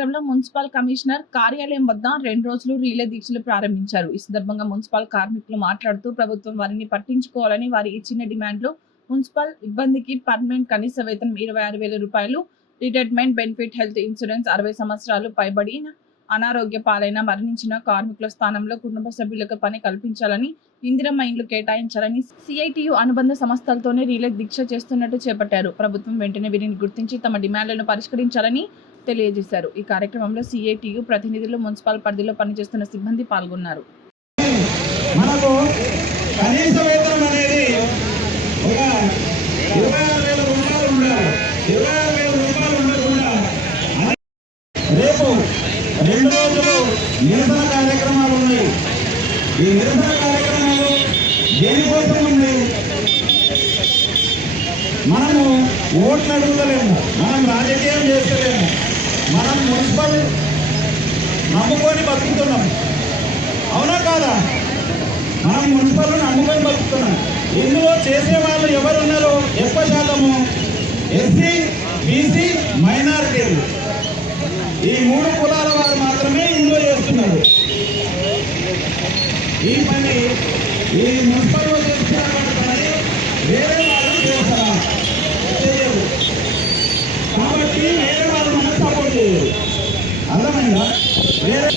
కేంద్రంలో municipal commissioner కార్యాలయం వద్ద 2 రోజులు రీలే దీక్షలు ప్రారంభించారు. ఈ సందర్భంగా మున్సిపల్ కార్మికులు మాట్లాడుతూ ప్రభుత్వం వారిని పట్టించుకోవాలని, వారి ఇచ్చిన డిమాండ్లు మున్సిపల్ సిబ్బందికి పర్మనెంట్ కనీస వేతనం 26,000 రూపాయలు, రిటైర్మెంట్ బెనిఫిట్, హెల్త్ ఇన్సూరెన్స్, 60 సంవత్సరాలు పైబడిన అనారోగ్య పాలైన మరణించిన కార్మికుల స్థానంలో కుటుంబ సభ్యులకు పని కల్పించాలని, ఇందిరమ్మ ఇండ్లు కేటాయించాలని సిఐటియు అనుబంధ సంస్థలతోనే రీలే దీక్ష చేస్తున్నట్టు చేపట్టారు. ప్రభుత్వం వెంటనే వీరిని గుర్తించి తమ డిమాండ్లను పరిష్కరించాలని తెలియజేశారు. ఈ కార్యక్రమంలో సిఐటియు ప్రతినిధులు, మున్సిపల్ పరిధిలో పనిచేస్తున్న సిబ్బంది పాల్గొన్నారు. మనకు కనీస వేతనం అనేది ఒక 26,000 రూపాయలు ఉండాలి. 26,000 రూపాయలు ఉండకుండా రేపు 2 రోజులు నిరసన కార్యక్రమాలు ఉన్నాయి. ఈ నిరసన కార్యక్రమాలు దేనికోసం ఉంది? మనము ఓట్లు అడుగుతలేము, మనం రాజకీయం చేస్తలేము, మనం మున్సిపల్ నమ్ముకొని బతుకుతున్నాం. అవునా కాదా? మనం మున్సిపల్ నమ్ముకొని బతుకుతున్నాం. ఇందులో చేసే వాళ్ళు ఎవరున్నారో ఎక్కువ శాతము ఎస్సీ, బీసీ, మైనారిటీలు, ఈ 3 కులాల వారు మాత్రమే ఇందులో చేస్తున్నారు. ఈ పని ఈ మున్సిపల్లో చేస్తున్నటువంటి పని వేరే వాళ్ళు చేస్తారా? చేయరు. కాబట్టి వేరే వాళ్ళు మనకు సపోర్ట్ చేయరు. అర్థమైందా?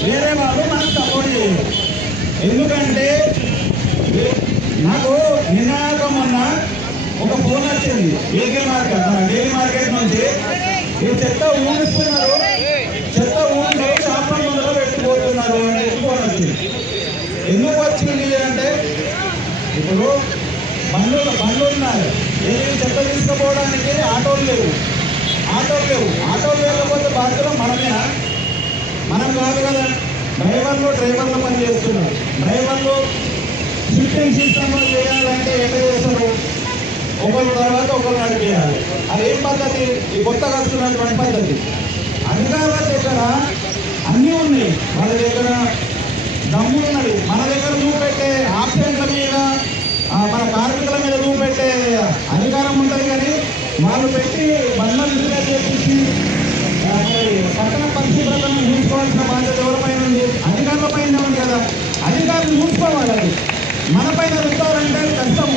వేరే వాళ్ళు మనకు సపోర్ట్ చేయరు. ఎందుకంటే నాకు నినాక మొన్న ఒక ఫోన్ వచ్చింది డైలీ మార్కెట్ నుంచి. ఈ చెత్త ఊడిస్తున్నారు, చెత్త ఊడి షాపుల ముందర పెట్టుకుపోతున్నారు అని ఫోన్ వచ్చింది. ఎందుకు వచ్చింది అంటే ఇప్పుడు బండ్లు ఉన్నారు, ఏది చెత్త తీసుకుపోవడానికి ఆటోలు లేవు. ఆటోలు లేకపోతే బాధ్యత మనమేనా? మనం కాదు కదా. డ్రైవర్లు పని చేస్తున్నారు. డ్రైవర్లు షిఫ్టింగ్ సిస్టంలో చేయాలంటే ఎట్లా చేస్తారు? ఒకరి తర్వాత ఒకరు నడిపేయాలి. అదేం పద్ధతి? ఈ కొత్తగా వస్తున్నటువంటి పద్ధతి. అధికారుల దగ్గర అన్నీ ఉన్నాయి, వాళ్ళ దగ్గర దమ్ము ఉన్నది. మన దగ్గర చూపెట్టే ఆప్షన్ల మీద, మన కార్మికుల మీద చూపెట్టే అధికారం ఉంటుంది. కానీ వాళ్ళు పెట్టి బండ్లను రిపేర్ చేపించి పట్టణ పరిశుభ్రతను చూసుకోవాల్సిన బాధ్యత ఎవరిపైన ఉంది? అధికారుల పైన ఉంది కదా. అధికారులు చూసుకోవాలి. అది మన పైన రుద్దాలంటే కష్టం.